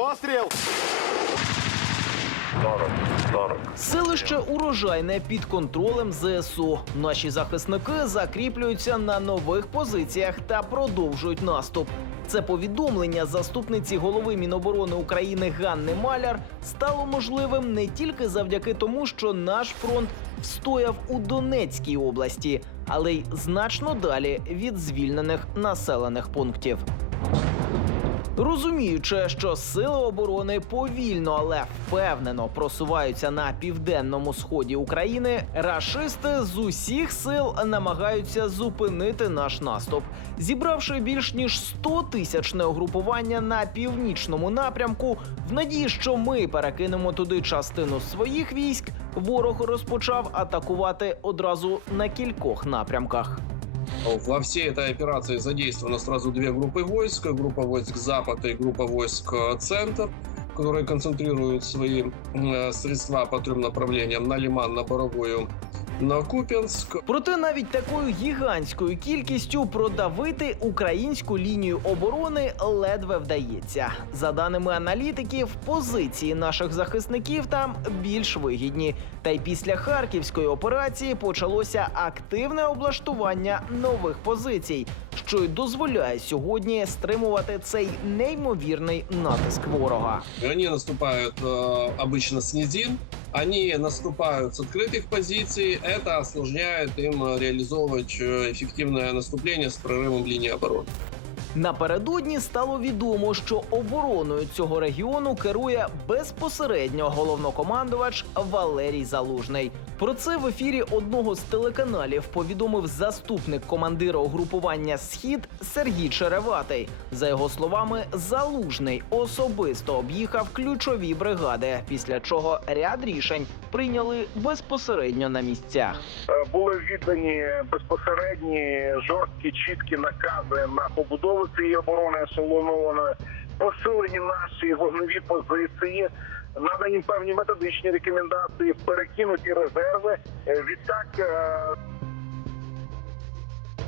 Постріл! Селище урожайне під контролем ЗСУ. Наші захисники закріплюються на нових позиціях та продовжують наступ. Це повідомлення заступниці голови Міноборони України Ганни Маляр стало можливим не тільки завдяки тому, що наш фронт встояв у Донецькій області, але й значно далі від звільнених населених пунктів. Розуміючи, що сили оборони повільно, але впевнено просуваються на південному сході України, рашисти з усіх сил намагаються зупинити наш наступ, зібравши більш ніж 100 тисячне угрупування на північному напрямку, в надії, що ми перекинемо туди частину своїх військ. Ворог розпочав атакувати одразу на кількох напрямках. Во всей этой операции задействовано сразу две группы войск. Группа войск Запад и группа войск э, Центр, которые концентрируют свои э, средства по трем направлениям на Лиман, на Боровую, на Купенск. Проте навіть такою гігантською кількістю продавити українську лінію оборони ледве вдається. За даними аналітиків, позиції наших захисників там більш вигідні. Та й після харківської операції почалося активне облаштування нових позицій, що й дозволяє сьогодні стримувати цей неймовірний натиск ворога. И Они наступают э, обычно низин, они наступают с открытых позиций. Это осложняет им э, реализовывать э, эффективное наступление с прорывом линии обороны. Напередодні стало відомо, що обороною цього регіону керує безпосередньо головнокомандувач Валерій Залужний. Про це в ефірі одного з телеканалів повідомив заступник командира угрупування Схід Сергій Череватий. За його словами, Залужний особисто об'їхав ключові бригади, після чого ряд рішень прийняли безпосередньо на місцях. Е, були віддані безпосередні жорсткі, чіткі накази на побудову цієї оборони ешелонованої, посилені наші вогневі позиції, надані певні методичні рекомендації, перекинуті резерви. Е, Відтак е,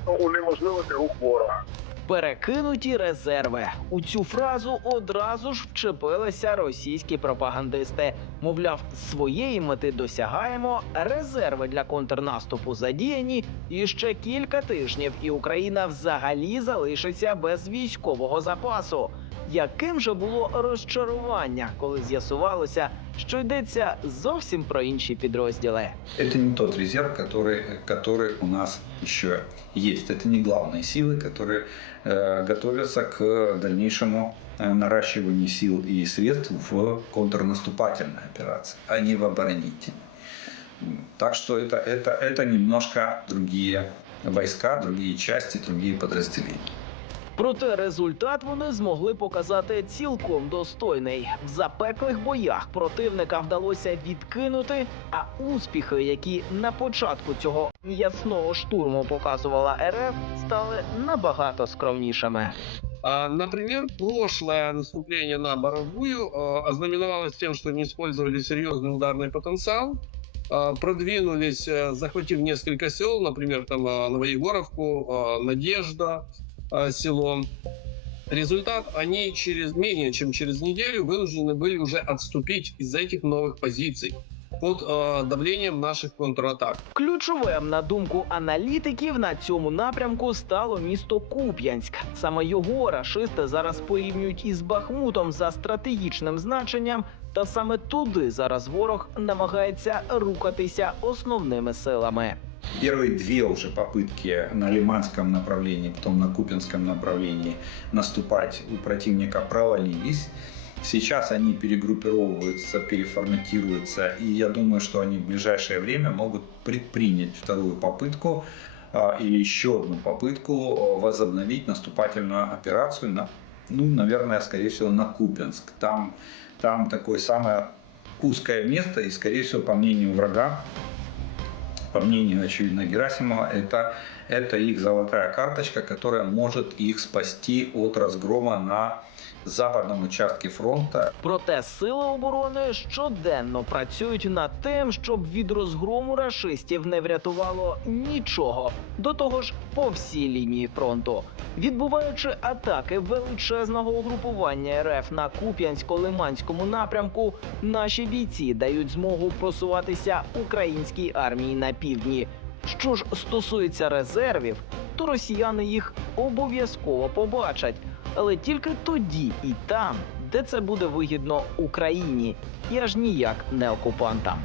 унеможливити рух ворога. Перекинуті резерви. У цю фразу одразу ж вчепилися російські пропагандисти. Мовляв, своєї мети досягаємо, резерви для контрнаступу задіяні, і ще кілька тижнів, і Україна взагалі залишиться без військового запасу. Яким же було розчарування, коли з'ясувалося, що йдеться зовсім про інші підрозділи? Это не тот резерв, который, который у нас еще есть. Это не главные силы, которые э, готовятся к дальнейшему э, наращиванию сил и средств в контрнаступательной операции, а не в оборонительной. М, Так что это, это, это немножко другие войска, другие части, другие подразделения. Проте результат вони змогли показати цілком достойний. В запеклих боях противника вдалося відкинути, а успіхи, які на початку цього м'ясного штурму показувала РФ, стали набагато скромнішими. А, Например, прошлое наступление на Боровую э, ознаменовалось тем, что не использовали серьезный ударный потенциал, э, продвинулись, э, захватив несколько сел, например, там э, Новоегоровку, э, Надежда, э, село. Результат, они через менее чем через неделю вынуждены были уже отступить из этих новых позиций под э, давлением наших контратак. Ключовим, на думку аналітиків, на цьому напрямку стало місто Куп'янськ. Саме його рашисти зараз порівнюють із Бахмутом за стратегічним значенням, та саме туди зараз ворог намагається рухатися основними силами. Первые две уже попытки на Лиманском направлении, потом на Купинском направлении наступать у противника провалились. Сейчас они перегруппировываются, переформатируются, и я думаю, что они в ближайшее время могут предпринять вторую попытку а, или еще одну попытку а, возобновить наступательную операцию на, ну, наверное, скорее всего, на Купинск. Там, там такое самое узкое место, и, скорее всего, по мнению врага, по мнению, очевидно, Герасимова, это, Это их золотая карточка, которая может их спасти от разгрома на западном участке фронта. Проте сили оборони щоденно працюють над тим, щоб від розгрому рашистів не врятувало нічого. До того ж, по всій лінії фронту, відбуваючи атаки величезного угрупування РФ на Куп'янсько-Лиманському напрямку, наші бійці дають змогу просуватися українській армії на півдні. Що ж стосується резервів, то росіяни їх обов'язково побачать, але тільки тоді і там, де це буде вигідно Україні, і аж ніяк не окупантам.